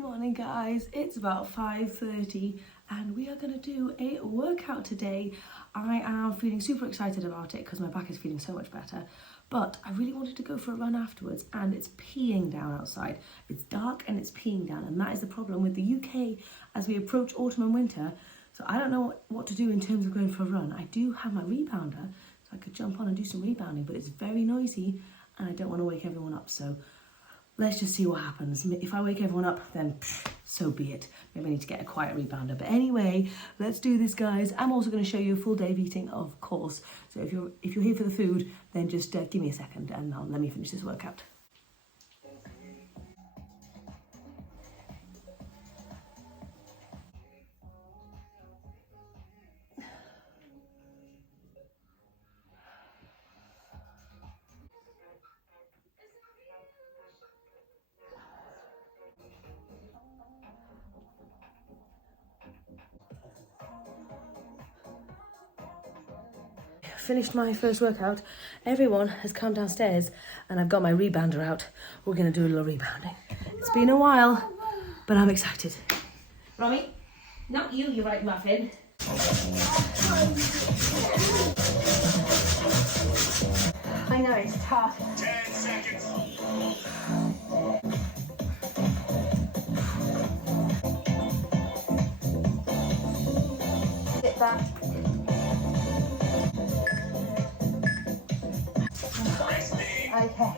morning guys, it's about 5:30 and we are going to do a workout today. I am feeling super excited about it because my back is feeling so much better, but I really wanted to go for a run afterwards and it's peeing down outside. It's dark and it's peeing down, and that is the problem with the UK as we approach autumn and winter. So I don't know what to do in terms of going for a run. I do have my rebounder so I could jump on and do some rebounding, but it's very noisy and I don't want to wake everyone up, so let's just see what happens. If I wake everyone up, then so be it. Maybe I need to get a quiet rebounder. But anyway, let's do this, guys. I'm also going to show you a full day of eating, of course. So if you're here for the food, then just give me a second and let me finish this workout. Finished my first workout. Everyone has come downstairs and I've got my rebounder out. We're going to do a little rebounding. It's been a while, but I'm excited. Romy, not you, you right muffin. I know, it's tough. 10 seconds. Sit back. Okay,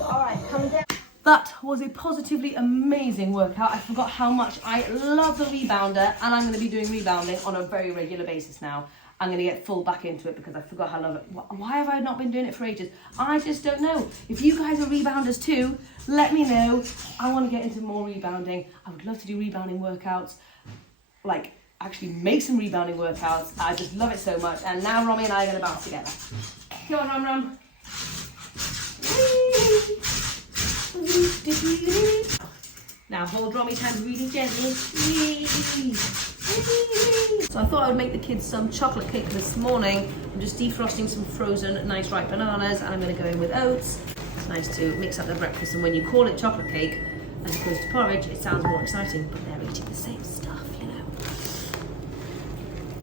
all right, coming down. That was a positively amazing workout. I forgot how much I love the rebounder, and I'm going to be doing rebounding on a very regular basis now. I'm going to get full back into it because I forgot how I love it. Why have I not been doing it for ages? I just don't know. If you guys are rebounders too, let me know. I want to get into more rebounding. I would love to do rebounding workouts, like actually make some rebounding workouts. I just love it so much. And now Romy and I are going to bounce together. Come on, Rom. Now hold Romy's hand really gently. So I thought I would make the kids some chocolate cake this morning. I'm just defrosting some frozen nice ripe bananas and I'm going to go in with oats. It's nice to mix up their breakfast, and when you call it chocolate cake as opposed to porridge, it sounds more exciting, but they're eating the same stuff, you know.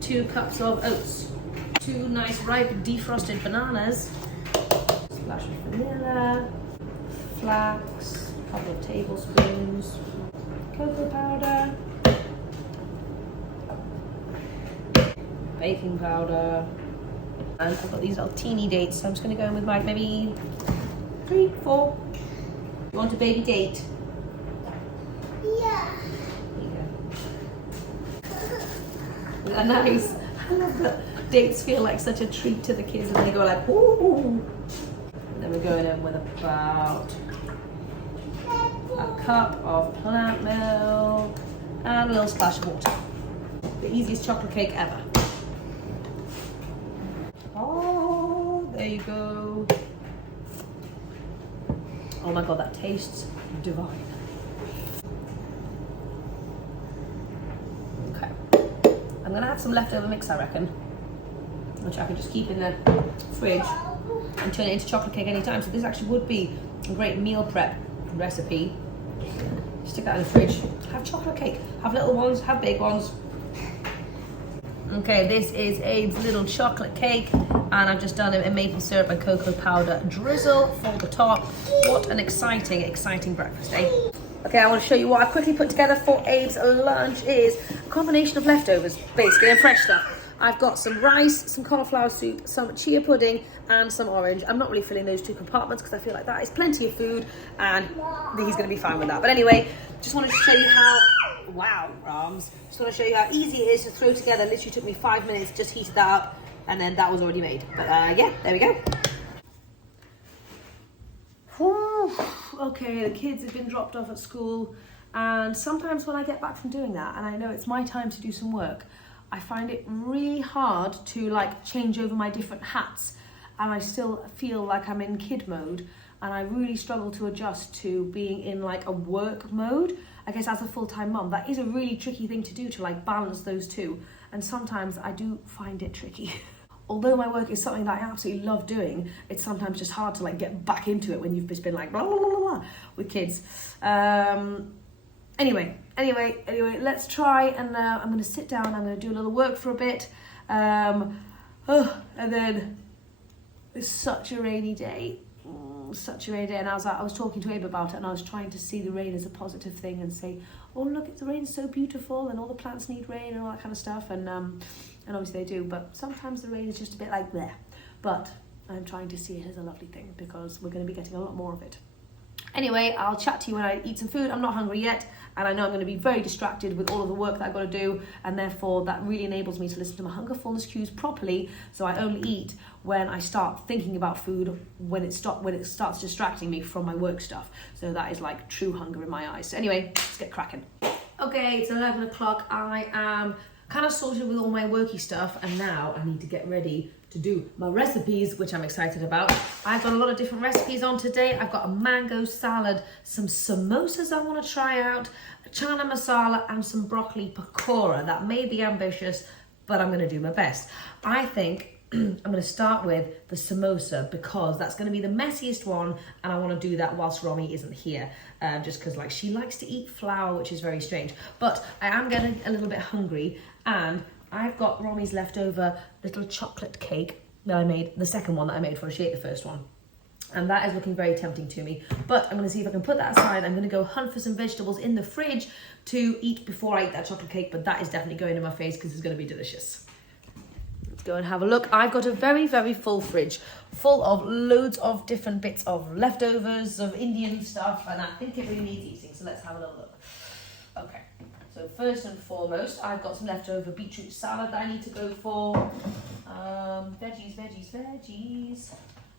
2 cups of oats, 2 nice ripe defrosted bananas, splash of vanilla, flax, a couple of tablespoons, cocoa powder, baking powder, and I've got these little teeny dates, so I'm just going to go in with like maybe 3, 4. You want a baby date? Yeah. There you go. They're nice. I love that dates feel like such a treat to the kids, and they go like, ooh. And then we're going in with about a cup of plant milk and a little splash of water. The easiest chocolate cake ever. Oh, there you go. Oh my god, that tastes divine. Okay. I'm gonna have some leftover mix, I reckon, which I can just keep in the fridge and turn it into chocolate cake anytime. So this actually would be a great meal prep recipe. Stick that in the fridge. Have chocolate cake. Have little ones, have big ones. Okay, this is Abe's little chocolate cake, and I've just done a maple syrup and cocoa powder drizzle for the top. What an exciting, exciting breakfast, eh? Okay, I want to show you what I quickly put together for Abe's lunch. Is a combination of leftovers, basically, and fresh stuff. I've got some rice, some cauliflower soup, some chia pudding, and some orange. I'm not really filling those 2 compartments because I feel like that is plenty of food, and he's going to be fine with that. But anyway, just wanted to show you how, wow, Rams. Just want to show you how easy it is to throw together. Literally took me 5 minutes, just heated that up, and then that was already made. But yeah, there we go. Whew. Okay, the kids have been dropped off at school, and sometimes when I get back from doing that, and I know it's my time to do some work, I find it really hard to like change over my different hats, and I still feel like I'm in kid mode, and I really struggle to adjust to being in like a work mode. I guess as a full-time mum, that is a really tricky thing to do, to like balance those two, and sometimes I do find it tricky. Although my work is something that I absolutely love doing, it's sometimes just hard to like get back into it when you've just been like blah, blah, blah, blah, with kids. Anyway, let's try, and I'm going to sit down, I'm going to do a little work for a bit, and then it's such a rainy day, and I was talking to Abe about it, and I was trying to see the rain as a positive thing and say, oh look, the rain's so beautiful, and all the plants need rain and all that kind of stuff, and obviously they do, but sometimes the rain is just a bit like there, but I'm trying to see it as a lovely thing because we're going to be getting a lot more of it. Anyway, I'll chat to you when I eat some food. I'm not hungry yet, and I know I'm going to be very distracted with all of the work that I've got to do, and therefore that really enables me to listen to my hunger fullness cues properly, so I only eat when I start thinking about food, when it starts distracting me from my work stuff. So that is like true hunger in my eyes. So anyway, let's get cracking. Okay, it's 11 o'clock. I am kind of sorted with all my worky stuff, and now I need to get ready to do my recipes, which I'm excited about. I've got a lot of different recipes on today. I've got a mango salad, some samosas I want to try out, a chana masala, and some broccoli pakora. That may be ambitious, but I'm going to do my best. I think I'm going to start with the samosa because that's going to be the messiest one, and I want to do that whilst Romy isn't here, just because like she likes to eat flour, which is very strange. But I am getting a little bit hungry, and I've got Romy's leftover little chocolate cake that I made, the second one that I made for her. She ate the first one. And that is looking very tempting to me. But I'm going to see if I can put that aside. I'm going to go hunt for some vegetables in the fridge to eat before I eat that chocolate cake. But that is definitely going in my face because it's going to be delicious. Let's go and have a look. I've got a very, very full fridge full of loads of different bits of leftovers, of Indian stuff. And I think it really needs eating. So let's have a little look. Okay. So first and foremost, I've got some leftover beetroot salad that I need to go for. Veggies.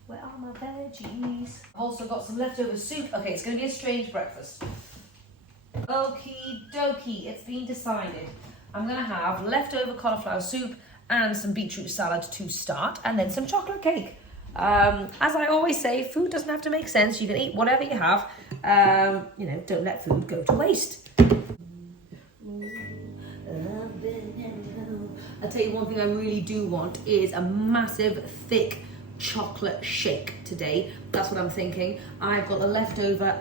Where are my veggies? I've also got some leftover soup. Okay, it's going to be a strange breakfast. Okie dokie, it's been decided. I'm going to have leftover cauliflower soup and some beetroot salad to start, and then some chocolate cake. As I always say, food doesn't have to make sense. You can eat whatever you have. Don't let food go to waste. I'll tell you one thing I really do want is a massive, thick chocolate shake today. That's what I'm thinking. I've got the leftover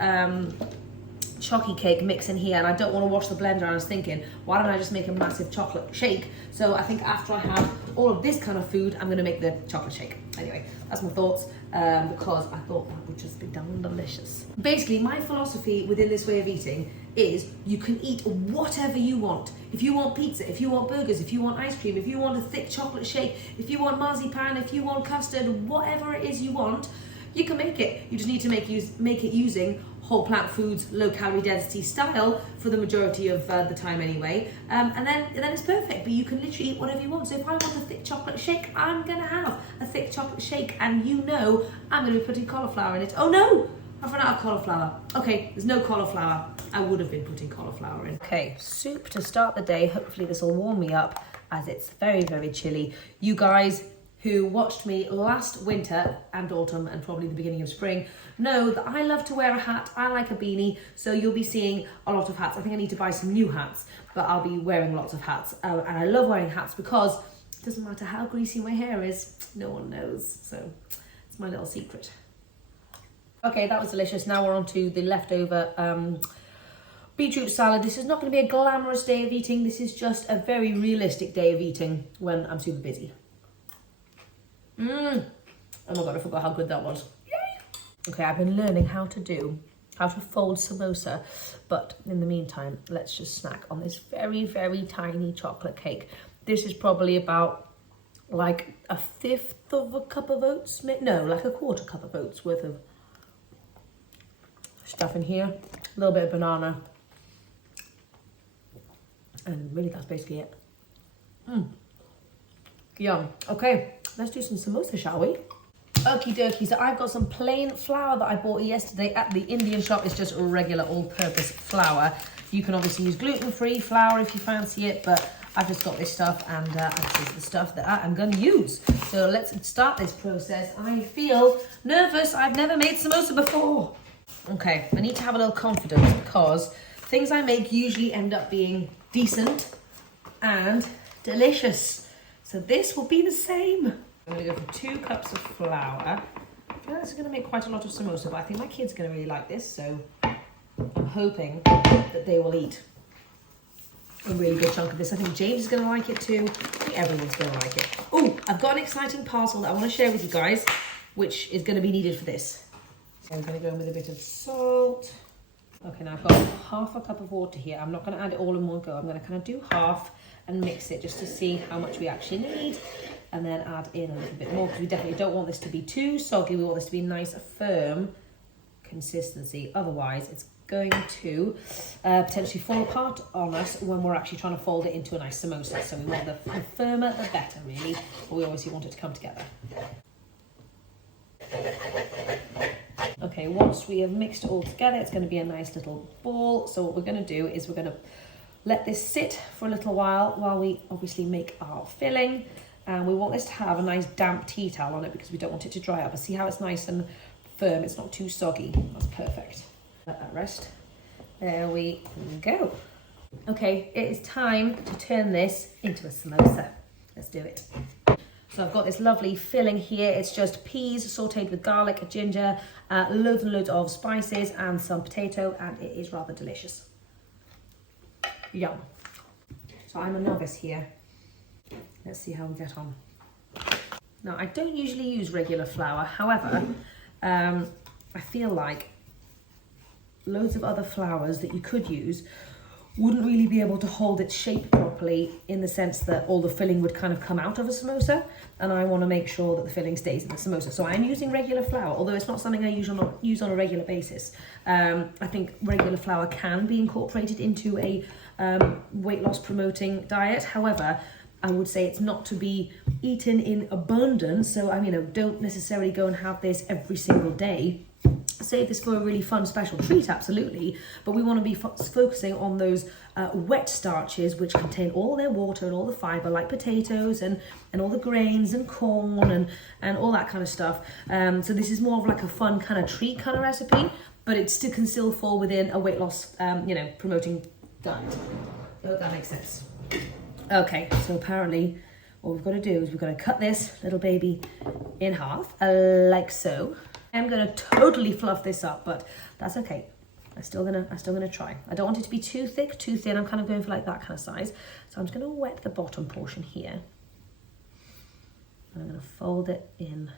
chocolate cake mix in here, and I don't want to wash the blender. I was thinking, why don't I just make a massive chocolate shake? So I think after I have all of this kind of food, I'm going to make the chocolate shake. Anyway, that's my thoughts, because I thought that would just be damn delicious. Basically, my philosophy within this way of eating is you can eat whatever you want. If you want pizza, if you want burgers, if you want ice cream, if you want a thick chocolate shake, if you want marzipan, if you want custard, whatever it is you want, you can make it. You just need to make it using whole plant foods, low calorie density style for the majority of the time anyway. And then it's perfect, but you can literally eat whatever you want. So if I want a thick chocolate shake, I'm gonna have a thick chocolate shake, and I'm gonna be putting cauliflower in it. Oh no, I've run out of cauliflower. Okay, there's no cauliflower. I would have been putting cauliflower in. Okay, soup to start the day. Hopefully this will warm me up as it's very, very chilly. You guys who watched me last winter and autumn and probably the beginning of spring know that I love to wear a hat. I like a beanie, so you'll be seeing a lot of hats. I think I need to buy some new hats, but I'll be wearing lots of hats. And I love wearing hats because it doesn't matter how greasy my hair is, no one knows. So it's my little secret. Okay, that was delicious. Now we're on to the leftover beetroot salad. This is not going to be a glamorous day of eating. This is just a very realistic day of eating when I'm super busy. Oh my god, I forgot how good that was. Yay! Okay, I've been learning how to fold samosa, but in the meantime, let's just snack on this very, very tiny chocolate cake. This is probably about like a fifth of a cup of oats, no, like a quarter cup of oats worth of stuff in here, a little bit of banana, and really that's basically it. Yum. Okay, let's do some samosa, shall we? Okie dokie, so I've got some plain flour that I bought yesterday at the Indian shop. It's just regular all-purpose flour. You can obviously use gluten-free flour if you fancy it, but I've just got this stuff, and this is the stuff that I'm going to use. So let's start this process. I feel nervous. I've never made samosa before. Okay, I need to have a little confidence because things I make usually end up being decent and delicious. So this will be the same. I'm going to go for 2 cups of flour. I feel like this is going to make quite a lot of samosa, but I think my kid's going to really like this, so I'm hoping that they will eat a really good chunk of this. I think James is going to like it too. I think everyone's going to like it. Oh, I've got an exciting parcel that I want to share with you guys, which is going to be needed for this. So I'm going to go in with a bit of salt. Okay, now I've got half a cup of water here. I'm not going to add it all in one go. I'm going to kind of do half and mix it just to see how much we actually need, and then add in a little bit more, because we definitely don't want this to be too soggy. We want this to be nice, firm consistency. Otherwise, it's going to potentially fall apart on us when we're actually trying to fold it into a nice samosa. So we want the firmer the better, really, but we obviously want it to come together. Okay, once we have mixed it all together, it's going to be a nice little ball. So what we're going to do is we're going to let this sit for a little while we obviously make our filling. And we want this to have a nice damp tea towel on it because we don't want it to dry up. And see how it's nice and firm, it's not too soggy. That's perfect. Let that rest. There we go. Okay, it is time to turn this into a samosa. Let's do it. So I've got this lovely filling here. It's just peas sauteed with garlic, ginger, loads and loads of spices and some potato, and it is rather delicious. Yum. So I'm a novice here. Let's see how we get on. Now, I don't usually use regular flour. However, I feel like loads of other flours that you could use wouldn't really be able to hold its shape properly, in the sense that all the filling would kind of come out of a samosa, and I want to make sure that the filling stays in the samosa. So I'm using regular flour, although it's not something I use on a regular basis. I think regular flour can be incorporated into a weight loss promoting diet. However, I would say it's not to be eaten in abundance. So, don't necessarily go and have this every single day. Save this for a really fun special treat, absolutely. But we want to be focusing on those wet starches, which contain all their water and all the fiber, like potatoes and all the grains and corn and all that kind of stuff. So this is more of like a fun kind of treat kind of recipe, but it still can still fall within a weight loss, promoting diet. I hope that makes sense. Okay, so apparently what we've got to do is we're going to cut this little baby in half, like so. I'm going to totally fluff this up, but that's okay. I'm still gonna try. I don't want it to be too thick, too thin. I'm kind of going for like that kind of size. So I'm just going to wet the bottom portion here. And I'm going to fold it in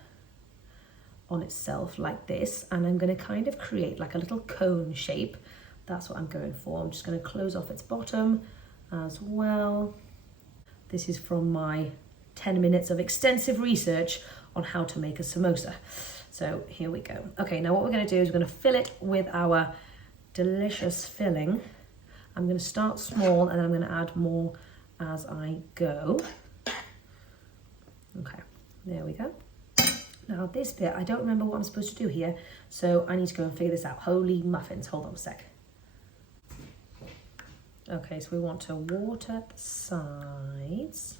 on itself like this. And I'm going to kind of create like a little cone shape. That's what I'm going for. I'm just going to close off its bottom as well. This is from my 10 minutes of extensive research on how to make a samosa. So here we go. Okay, now what we're going to do is we're going to fill it with our delicious filling. I'm going to start small and then I'm going to add more as I go. Okay, there we go. Now this bit, I don't remember what I'm supposed to do here, so I need to go and figure this out. Holy muffins, hold on a sec. Okay, so we want to water the sides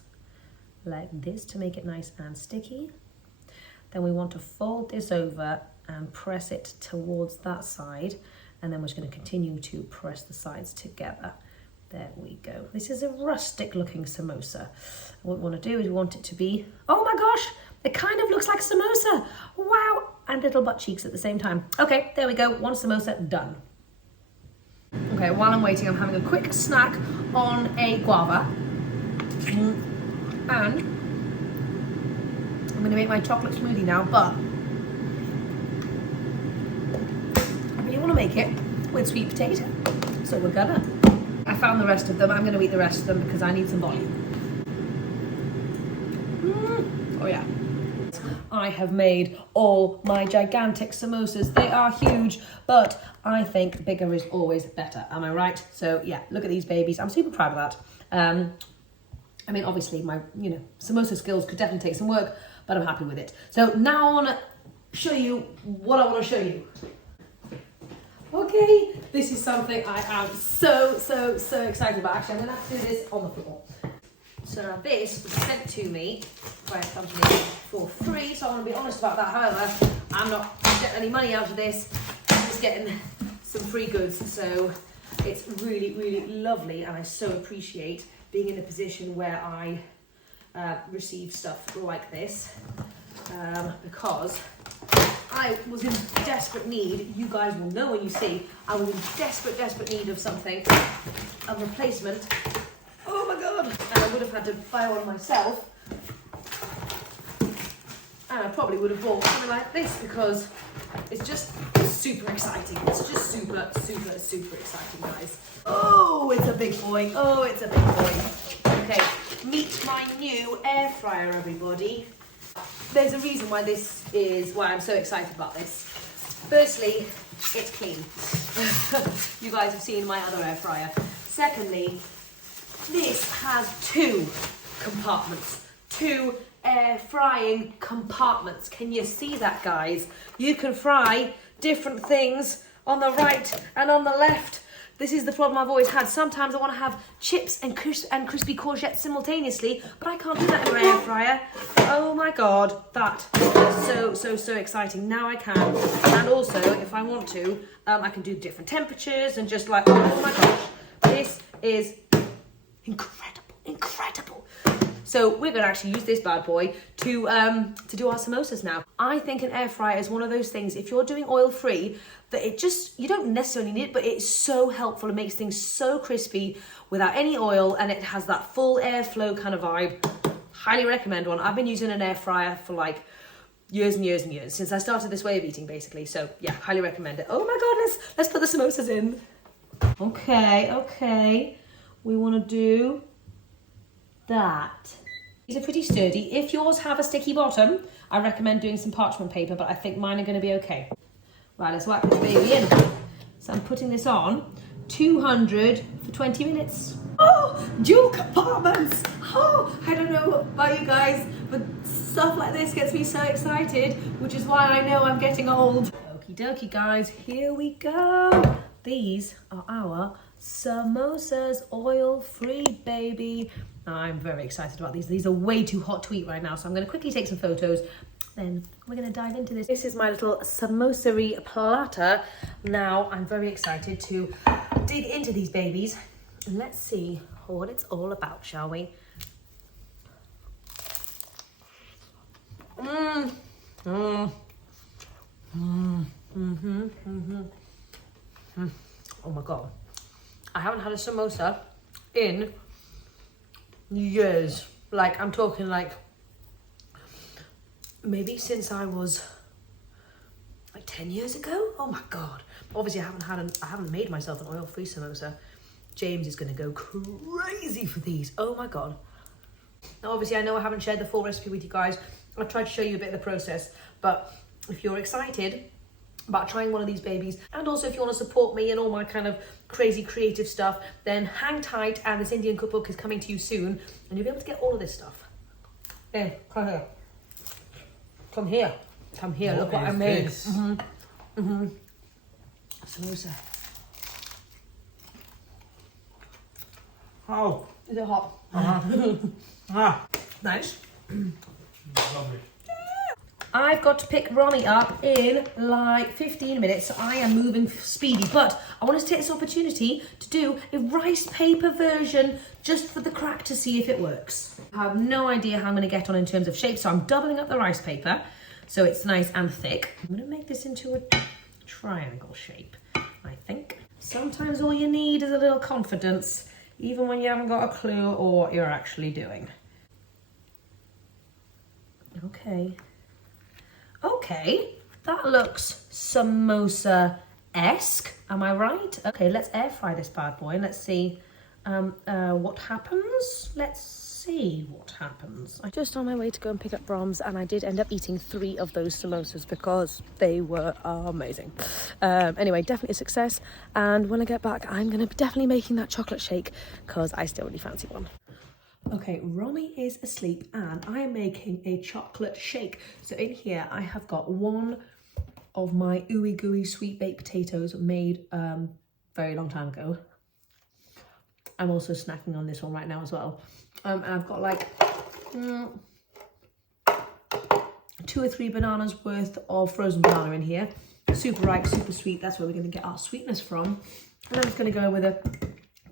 like this to make it nice and sticky. Then we want to fold this over and press it towards that side. And then we're just going to continue to press the sides together. There we go. This is a rustic looking samosa. What we want to do is we want it to be, oh my gosh, it kind of looks like a samosa. Wow, and little butt cheeks at the same time. Okay, there we go, one samosa done. Okay, while I'm waiting, I'm having a quick snack on a guava. And I'm going to make my chocolate smoothie now, but I really want to make it with sweet potato. So we're gonna. I found the rest of them. I'm going to eat the rest of them because I need some volume. Oh yeah. I have made all my gigantic samosas. They are huge, but I think bigger is always better. Am I right? So yeah, look at these babies. I'm super proud of that. I mean, obviously my, samosa skills could definitely take some work, but I'm happy with it. So now I want to show you what I want to show you. Okay, this is something I am so excited about. Actually, I'm going to have to do this on the floor. So now this was sent to me by a company for free, so I want to be honest about that. However, I'm not getting any money out of this. I'm just getting some free goods. So it's really, really lovely, and I so appreciate being in a position where I receive stuff like this, because I was in desperate need, you guys will know when you see, I was in desperate need of something, a replacement. Oh my God. And I would have had to buy one myself. And I probably would have bought something like this because it's just super exciting. It's just super exciting, guys. Oh, it's a big boy. Oh, it's a big boy. Okay, meet my new air fryer, everybody. There's a reason why I'm so excited about this. Firstly, it's clean. You guys have seen my other air fryer. Secondly, this has 2 compartments. 2 air frying compartments. Can you see that, guys? You can fry different things on the right and on the left. This is the problem I've always had. Sometimes I want to have chips and crispy courgettes simultaneously, but I can't do that in my air fryer. Oh my God, that is so exciting. Now I can. And also, if I want to, I can do different temperatures and just like, oh my gosh, this is incredible. So we're going to actually use this bad boy to do our samosas now. I think an air fryer is one of those things, if you're doing oil-free, that you don't necessarily need it, but it's so helpful. It makes things so crispy without any oil, and it has that full airflow kind of vibe. Highly recommend one. I've been using an air fryer for like years and years, since I started this way of eating, basically. So yeah, highly recommend it. Oh my God, let's put the samosas in. Okay. We want to do that. These are pretty sturdy. If yours have a sticky bottom, I recommend doing some parchment paper, but I think mine are going to be okay. Right, let's whack this baby in. So I'm putting this on 200 for 20 minutes. Oh, dual compartments. Oh, I don't know about you guys, but stuff like this gets me so excited, which is why I know I'm getting old. Okie dokie, guys, here we go. These are our samosas, oil-free, baby. I'm very excited about these. These are way too hot to eat right now, so I'm going to quickly take some photos. Then we're going to dive into this. This is my little samosa-y platter. Now I'm very excited to dig into these babies. And let's see what it's all about, shall we? Oh my God. I haven't had a samosa in years. Like, I'm talking like maybe since I was like 10 years ago. Oh my God. Obviously I haven't made myself an oil-free samosa. James is going to go crazy for these. Oh my God. Now obviously I know I haven't shared the full recipe with you guys. I've tried to show you a bit of the process, but if you're excited about trying one of these babies, and also if you want to support me and all my kind of crazy creative stuff, then hang tight, and this Indian cookbook is coming to you soon, and you'll be able to get all of this stuff. Hey, come here. Come here, look what I made. Samosa. Oh, is it hot? Nice. Lovely. I've got to pick Ronnie up in like 15 minutes, so I am moving speedy, but I wanted to take this opportunity to do a rice paper version just for the crack to see if it works. I have no idea how I'm going to get on in terms of shape, so I'm doubling up the rice paper so it's nice and thick. I'm going to make this into a triangle shape, I think. Sometimes all you need is a little confidence, even when you haven't got a clue or what you're actually doing. Okay, that looks samosa-esque, am I right? Okay, let's air fry this bad boy and let's see what happens. Let's see what happens. I'm just on my way to go and pick up Brahms, and I did end up eating 3 of those samosas because they were amazing. Anyway, definitely a success, and when I get back, I'm going to be definitely making that chocolate shake because I still really fancy one. Okay, Romy is asleep and I am making a chocolate shake. So in here I have got one of my ooey gooey sweet baked potatoes made very long time ago. I'm also snacking on this one right now as well. And I've got like 2 or 3 bananas worth of frozen banana in here. Super ripe, super sweet. That's where we're going to get our sweetness from. And I'm just going to go with a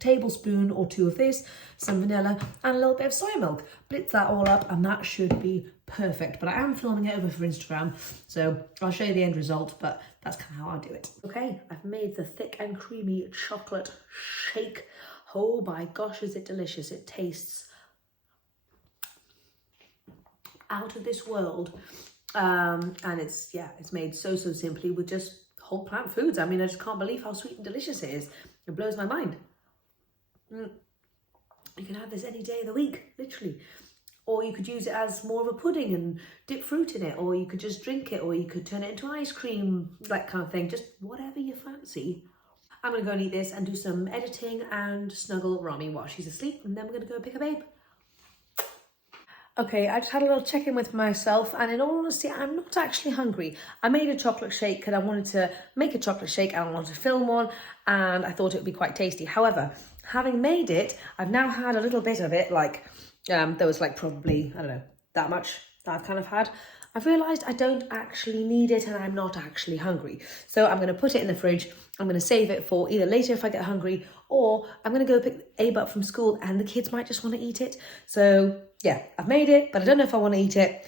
tablespoon or 2 of this, some vanilla, and a little bit of soy milk. Blitz that all up, and that should be perfect, but I am filming it over for Instagram, so I'll show you the end result, but that's kind of how I do it. Okay, I've made the thick and creamy chocolate shake. Oh my gosh, is it delicious. It tastes out of this world. And it's made so simply with just whole plant foods. I mean, I just can't believe how sweet and delicious it is. It blows my mind. You can have this any day of the week, literally. Or you could use it as more of a pudding and dip fruit in it, or you could just drink it, or you could turn it into ice cream, that kind of thing, just whatever you fancy. I'm gonna go and eat this and do some editing and snuggle Romy while she's asleep, and then we're gonna go pick up Abe. Okay, I just had a little check-in with myself, and in all honesty, I'm not actually hungry. I made a chocolate shake because I wanted to make a chocolate shake and I wanted to film one, and I thought it would be quite tasty. However, having made it, I've now had a little bit of it, like, there was like probably, I don't know, that much that I've kind of had. I've realised I don't actually need it and I'm not actually hungry. So I'm going to put it in the fridge. I'm going to save it for either later if I get hungry, or I'm going to go pick Abe up from school and the kids might just want to eat it. So yeah, I've made it, but I don't know if I want to eat it.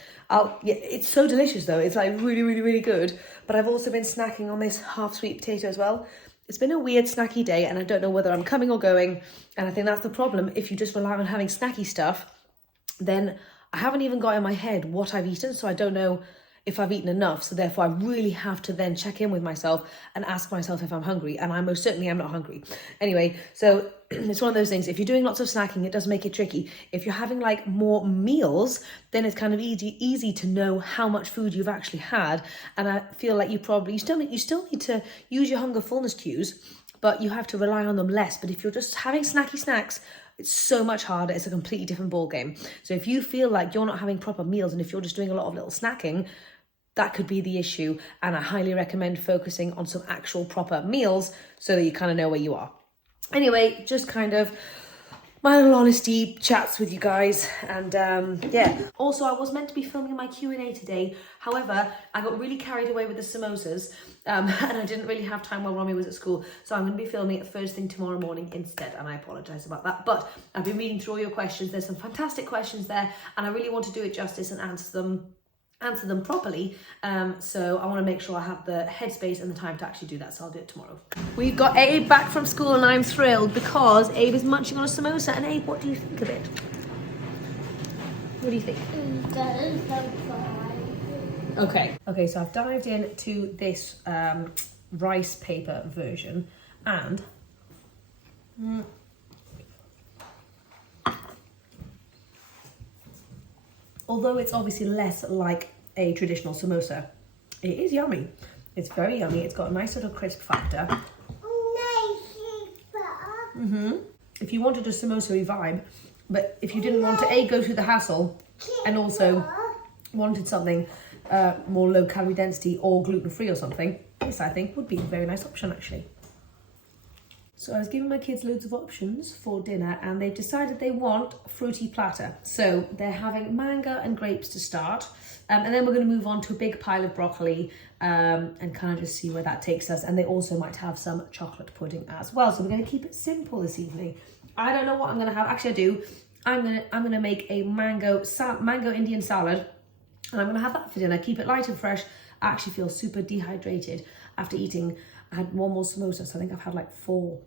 It's so delicious though. It's like really good. But I've also been snacking on this half sweet potato as well. It's been a weird snacky day and I don't know whether I'm coming or going. And I think that's the problem. If you just rely on having snacky stuff, then I haven't even got in my head what I've eaten. So I don't know if I've eaten enough. So therefore I really have to then check in with myself and ask myself if I'm hungry. And I most certainly am not hungry. Anyway, so it's one of those things. If you're doing lots of snacking, it does make it tricky. If you're having like more meals, then it's kind of easy to know how much food you've actually had. And I feel like you still need to use your hunger fullness cues, but you have to rely on them less. But if you're just having snacky snacks, it's so much harder. It's a completely different ball game. So if you feel like you're not having proper meals and if you're just doing a lot of little snacking, that could be the issue. And I highly recommend focusing on some actual proper meals so that you kind of know where you are. Anyway, just kind of my little honesty chats with you guys, and yeah. Also, I was meant to be filming my Q&A today. However, I got really carried away with the samosas, and I didn't really have time while Romy was at school. So I'm going to be filming it first thing tomorrow morning instead, and I apologise about that. But I've been reading through all your questions. There's some fantastic questions there, and I really want to do it justice and answer them properly, so I want to make sure I have the headspace and the time to actually do that, so I'll do it tomorrow. We've got Abe back from school and I'm thrilled because Abe is munching on a samosa. And Abe, what do you think of it? What do you think? Okay, so I've dived into this rice paper version, and although it's obviously less like a traditional samosa, it is yummy. It's very yummy. It's got a nice little crisp factor. If you wanted a samosa vibe, but if you didn't want to go through the hassle and also wanted something more low calorie density or gluten-free or something, this I think would be a very nice option actually. So I was giving my kids loads of options for dinner and they've decided they want fruity platter. So they're having mango and grapes to start. And then we're going to move on to a big pile of broccoli and kind of just see where that takes us. And they also might have some chocolate pudding as well. So we're going to keep it simple this evening. I don't know what I'm going to have. Actually, I do. I'm going to make a mango Indian salad. And I'm going to have that for dinner. Keep it light and fresh. I actually feel super dehydrated after eating. I had one more samosa, so I think I've had like four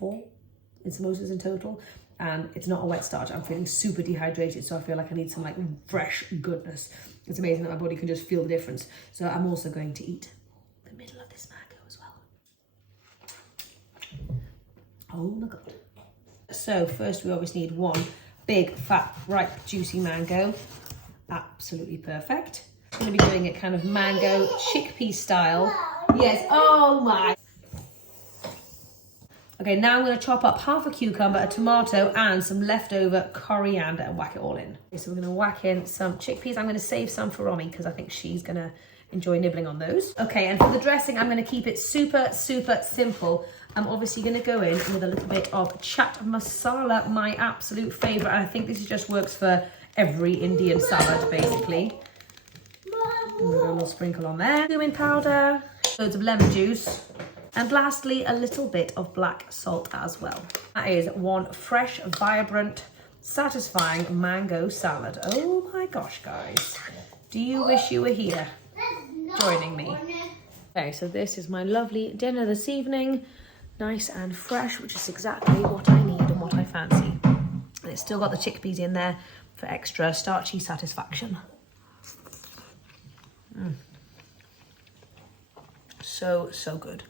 in samosas in total, and it's not a wet starch. I'm feeling super dehydrated, so I feel like I need some like fresh goodness. It's amazing that my body can just feel the difference. So I'm also going to eat the middle of this mango as well. Oh my god. So first we obviously need one big, fat, ripe, juicy mango. Absolutely perfect. I'm going to be doing it kind of mango chickpea style. Yes, oh my. Okay, now I'm going to chop up half a cucumber, a tomato, and some leftover coriander and whack it all in. Okay, so we're going to whack in some chickpeas. I'm going to save some for Romy because I think she's going to enjoy nibbling on those. Okay, and for the dressing, I'm going to keep it super simple. I'm obviously going to go in with a little bit of chaat masala, my absolute favourite. And I think this just works for every Indian salad, basically. A little sprinkle on there. Cumin powder, loads of lemon juice. And lastly, a little bit of black salt as well. That is one fresh, vibrant, satisfying mango salad. Oh my my gosh, guys. Do you wish you were here joining me? Okay, so this is my lovely dinner this evening. Nice and fresh, which is exactly what I need and what I fancy. And it's still got the chickpeas in there for extra starchy satisfaction. So good.